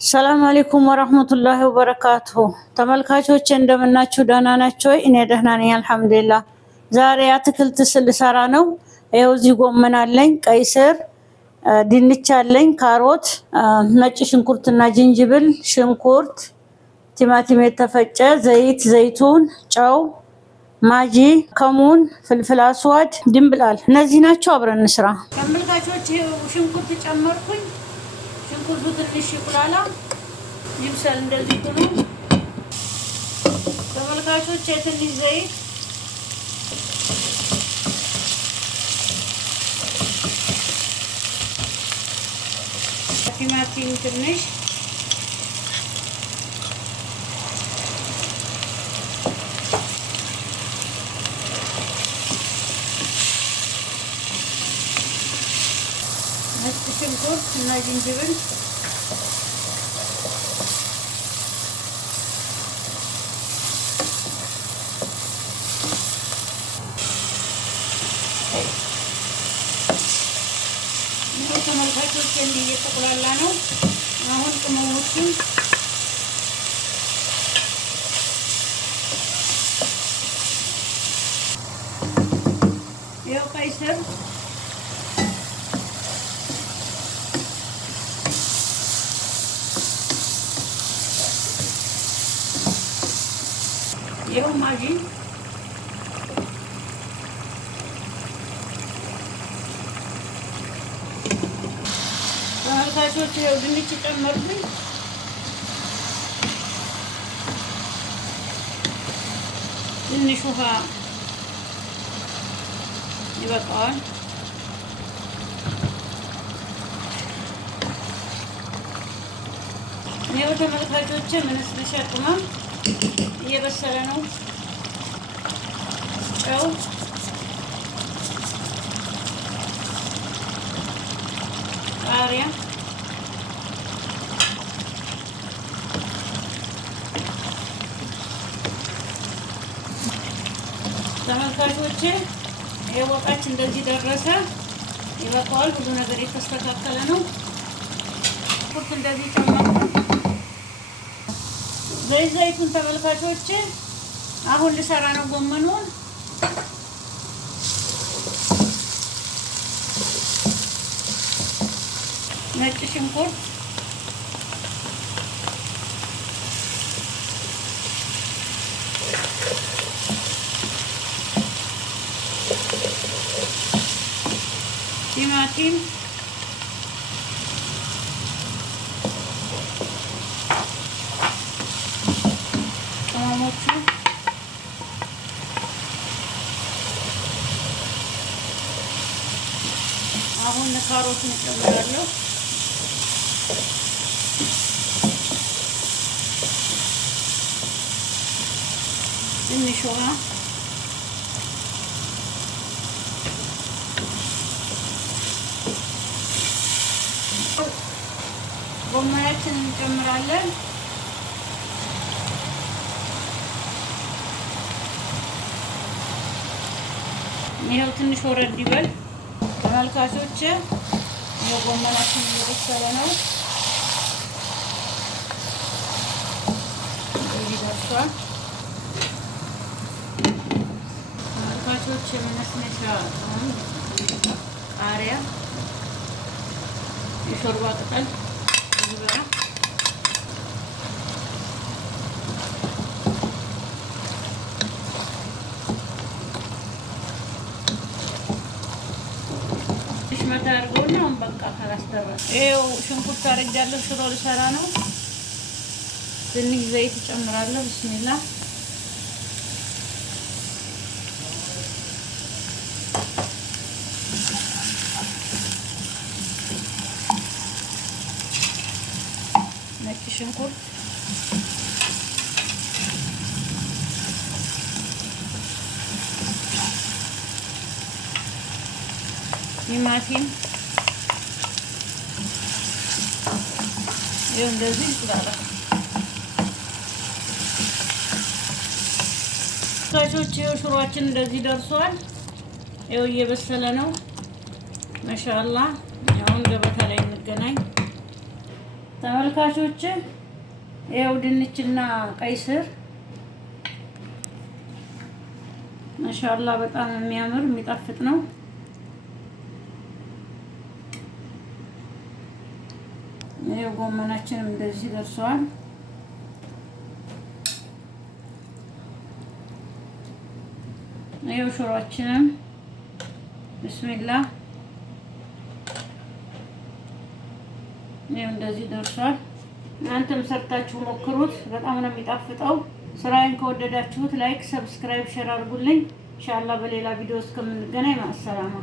ሰላም አለይኩም ወራህመቱላሂ ወበረካቱሁ። ተመልካቾች እንደምናችሁ ደህና ናችሁ ወይ? እኔ ደህና ነኝ አልሐምዱሊላህ። ዛሬ አትክልት ልሰራ ነው። ይኸው እዚህ ጎመን አለኝ፣ ቀይ ስር፣ ድንች አለኝ፣ ካሮት፣ ነጭ ሽንኩርትና ዝንጅብል፣ ሽንኩርት፣ ቲማቲም የተፈጨ፣ ዘይት፣ ዘይቱን፣ ጨው፣ ማጂ፣ ከሙን፣ ፍልፍል አስዋድ፣ ድንብላል እነዚህ ናቸው። አብረን እንስራ። ተመልካቾች ሽንኩርት ጨመርኩኝ። ሽንኩርቱ ትንሽ ይቁላላ ይብሰል። እንደዚህ ሆኖ ተመልካቾች ትንሽ ዘይት፣ ቲማቲም ትንሽ፣ ነጭ ሽንኩርት እና ዝንጅብል፣ ተመልካቾች እንዲህ እየተቆላላ ነው። አሁን ቅመሞቹን ይኸው ቀይ ስር፣ ይኸው ማጂ፣ ተመልካቾች ይኸው ድንች ጨመርኩኝ። ትንሽ ውሃ ይበቃዋል። ይኸው ተመልካቾች መነስነሻ ቅመም እየበሰለ ነው። ጨው፣ ቃሪያ፣ ተመልካቾቼ የወጣችን እንደዚህ ደረሰ። ይበቃዋል። ብዙ ነገር የተስተካከለ ነው። ቁርጥ እንደዚህ ጨመርኩ። ዘይቱን ተመልካቾቼ አሁን ልሰራ ነው ጎመኑን። ነጭ ሽንኩርት፣ ቲማቲም፣ ቅመሞቹ፣ አሁን ካሮቱን እጨምራለሁ። ትንሽ ውሃ፣ ጎመናችንን እንጨምራለን። ይኸው ትንሽ ወረድ ይበል ተመልካቾች። ይኸው ጎመናችን እየበሰለ ነው። እዚህ ደርሷል። ተመልካቾች የመነስነሻ ቃሪያ፣ የሾርባ ቅጠል፣ ዝበራ፣ ሽመታ አድርጎና አሁን በቃ ካላስተረፈ ይኸው ሽንኩርት አድርጌያለሁ። ሽሮ ልሰራ ነው። ትንሽ ዘይት እጨምራለሁ። ብስሚላ ነጭ ሽንኩርት፣ ቲማቲም ይኸው እንደዚህ ይቁላላል። ተመልካቾች ይኸው ሽሮአችን እንደዚህ ደርሷል። ይኸው እየበሰለ ነው። ማሻአላህ። አሁን ገበታ ላይ እንገናኝ። ተመልካቾች ይኸው ድንችና ቀይ ስር ማሻአላህ በጣም የሚያምር የሚጣፍጥ ነው። ይኸው ጎመናችንም እንደዚህ ደርሷል። ይኸው ሽሮአችንም ቢስሚላህ ይኸው እንደዚህ ደርሷል። እናንተም ሰርታችሁ ሞክሩት፣ በጣም ነው የሚጣፍጠው። ስራዬን ከወደዳችሁት ላይክ፣ ሰብስክራይብ፣ ሼር አድርጉልኝ። ኢንሻአላህ በሌላ ቪዲዮ እስከምንገናኝ ማሰላማ